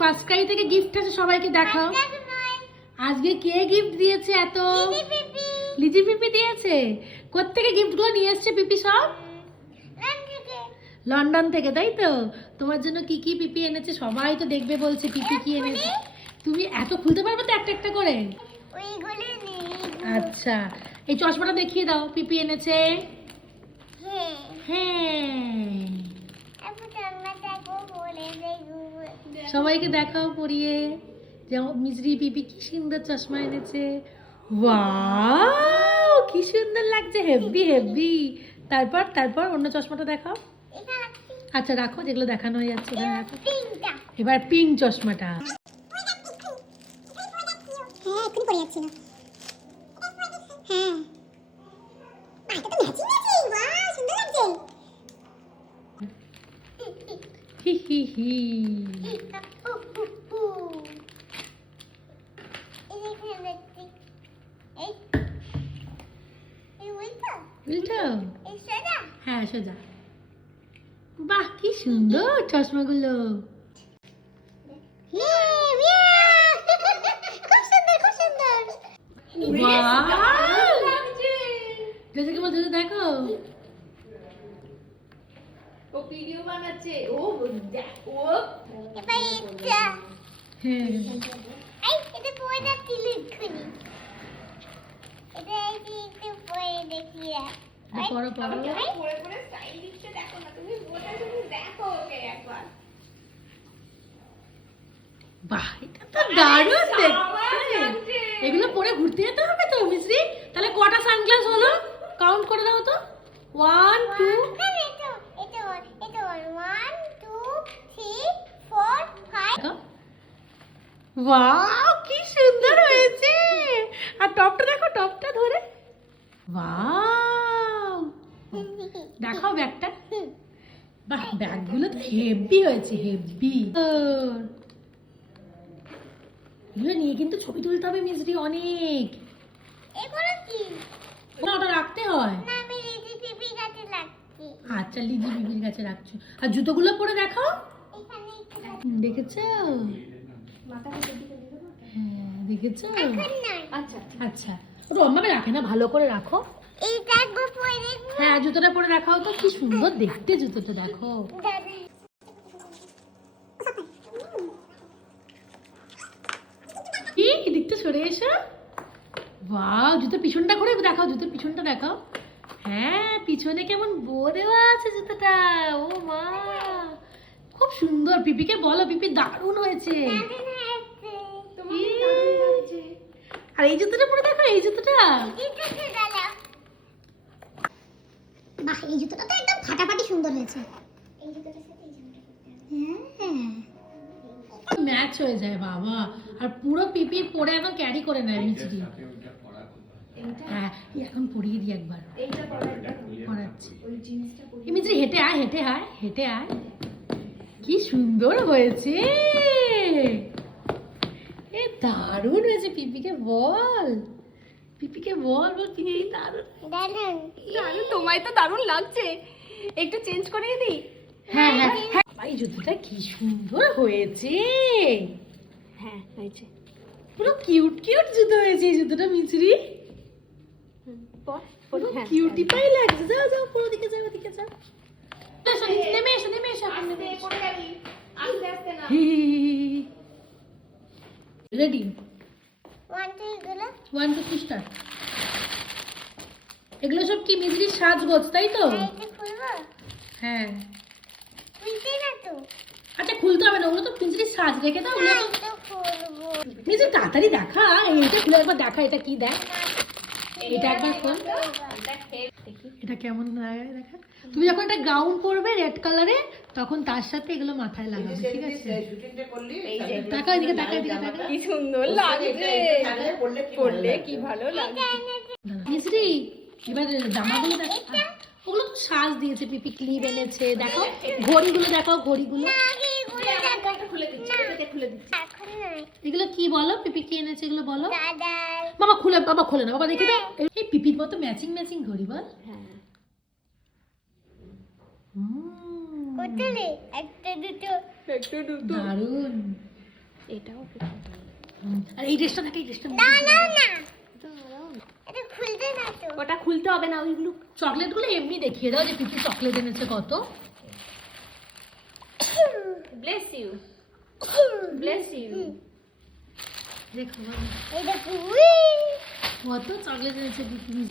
First Cry থেকে gift আছে সবাইকে দেখাও। আজকে কে গিফট দিয়েছে এত? লিজি পিপি। দিয়েছে? কোত্থেকে গিফটগুলো নিয়ে এসছে পিপি সব? লন্ডন থেকে তাই তো? তোমার জন্য কি কি পিপি এনেছে সবাই তো দেখবে বলছে পিপি কি এনেছে। তুমি এত খুলতে পারবে তো একটা একটা করে? আচ্ছা এই চশমাটা দেখিয়ে দাও পিপি এনেছে। হ্যাঁ। সবাইকে দেখাও পরিয়ে যেমন মিজরি পিপি কি সুন্দর চশমা এনেছে। ওয়াও কি সুন্দর লাগছে হেভি হেভি। তারপর তারপর অন্য চশমাটা দেখাও। আচ্ছা রাখো যেগুলো দেখানো হয়ে যাচ্ছে রাখো। এবার পিঙ্ক চশমাটা। হ্যাঁ হ্যাঁ আহ, এটা তো ম্যাচিং ম্যাচিং বাহ সুন্দর লাগছে হি হ্যাঁ সোজা। বাহ কি সুন্দর চশমাগুলো। দেখো। ভিডিও বানাচ্ছে। ও দেখ ও। এবার এটা। হ্যাঁ। এই এটা পড়ে যাচ্ছি লিখুনি এটা এই একটু পড়ে দেখি। পড়ো পড়ো। পরে পরে স্টাইল দিচ্ছে দেখো না তুমি ওটা শুধু দেখো ওকে একবার। বাহ এটা তো দারুণ দেখতে। এগুলো পরে ঘুরতে যেতে হবে তো মিশ্রি? তাহলে কটা সানগ্লাস হলো? কাউন্ট করে দাও তো। ওয়ান টু এটা এটা এটা one two three four five wow কি সুন্দর হয়েছে। আর টপটা দেখো টপটা ধরে। ওয়াও। দেখাও ব্যাগটা। বাহ ব্যাগগুলো তো হেভি হয়েছে হেভি এগুলো নিয়ে কিন্তু ছবি তুলতে হবে মিজরি অনেক। ওটা রাখতে হয়। আচ্ছা লিজি বিবির কাছে রাখছো। আর জুতোগুলো পরে দেখাও। দেখেছ? দেখেছ? আচ্ছা আচ্ছা। ওটা অম্মাকে রাখে না ভালো করে রাখো। এইটা একবার পরে দেখব। হ্যাঁ জুতোটা পরে রাখাও তো কি সুন্দর দেখতে জুতোটা দেখো। দাদা। কি এদিকটা সরে এসো। ওয়াও জুতো পিছনটা করে দেখাও জুতোর পিছনটা দেখাও। হ্যাঁ পিছনে কেমন বো দেওয়া আছে জুতোটা ও মা। খুব সুন্দর পিপিকে বলো পিপি দারুণ হয়েছে দাদা আসছে তোমাকে দারুণ লাগছে আর এই জুতোটা পরে দেখো এই জুতোটা। বাহ এই জুতোটা তো একদম ফাটাফাটি সুন্দর হয়েছে। এই জুতোটার সাথে এই জামাটা হ্যাঁ। ম্যাচ হয়ে যায় বাবা। আর পুরো পিপি পরে এখন ক্যারি করে নেয় মিচড়ি হ্যাঁ এখন পরিয়ে দিই একবার। এইটা পরাচ্ছি। ওই জিনিসটা পরি এই মিচড়ি হেঁটে আয় হেঁটে আয় হেঁটে আয়। কি সুন্দর হয়েছে। এ দারুণ হয়েছে পিপিকে বল। পিপিকে বল বল পিপি দারুণ। দারুণ। তোমায় তো দারুণ লাগছে। একটু চেঞ্জ হ্যাঁ হ্যাঁ হ্যাঁ। জুতোটা কি সুন্দর হয়েছে। হ্যাঁ হয়েছে পুরো কিউট কিউট জুতো হয়েছে এই জুতোটা পর পুরো হ্যাঁ কিউটি পাই লাগছে। যাও যাও পুরো দিকে যাও ওদিকে যাও। নিচে নেমে এসো নেমে এসো। রেডি ওয়ান টু এগুলো? থ্রি স্টার্ট এগুলো সব কি মিজরির সাজগোজ তাই তো? হ্যাঁ খুলতে আচ্ছা খুলতে হবে না ওগুলো তো মিজরির সাজ রেখে দাও ওগুলো না এটা মিজরি তাড়াতাড়ি দেখা এইটা খুলে একবার দেখা এটা কি দেখ? এটা একবার খোল। এটা কেমন লাগে দেখা। তুমি যখন একটা গাউন পরবে রেড কালারে তখন তার সাথে এগুলো মাথায় লাগাবে ঠিক আছে? টাকা এদিকে টাকা এদিকে টাকা কি সুন্দর লাগছে। পড়লে কি ভালো লাগছে? মিজরি এবার জামাগুলো দেখো ওগুলো তো সাজ দিয়েছে পিপি ক্লিপ এনেছে দেখো ঘড়িগুলো দেখো ঘড়িগুলো। এগুলো দেখো খুলে দিচ্ছি খুলে দিচ্ছি। এগুলো কি বলো? পিপি কি এনেছে এগুলো বলো? বাবা খুলে বাবা খুলে না বাবা দেখে দাও এই পিপির মতো ম্যাচিং ম্যাচিং ঘড়ি বল। হ্যাঁ। কোথালে একটা দুটো। একটু দুটো। দারুণ। এটাও আর এই ড্রেসটা থাকে এই ড্রেসটা না না না। এটা খুলতে না তো। ওটা খুলতে হবে না ওইগুলো চকলেটগুলো এমনি দেখিয়ে দাও যে কি কি চকলেট এনেছে কত। ব্লেস ইউ ব্লেস ইউ দেখো এটা কত চকলেট এনেছে বিকিনি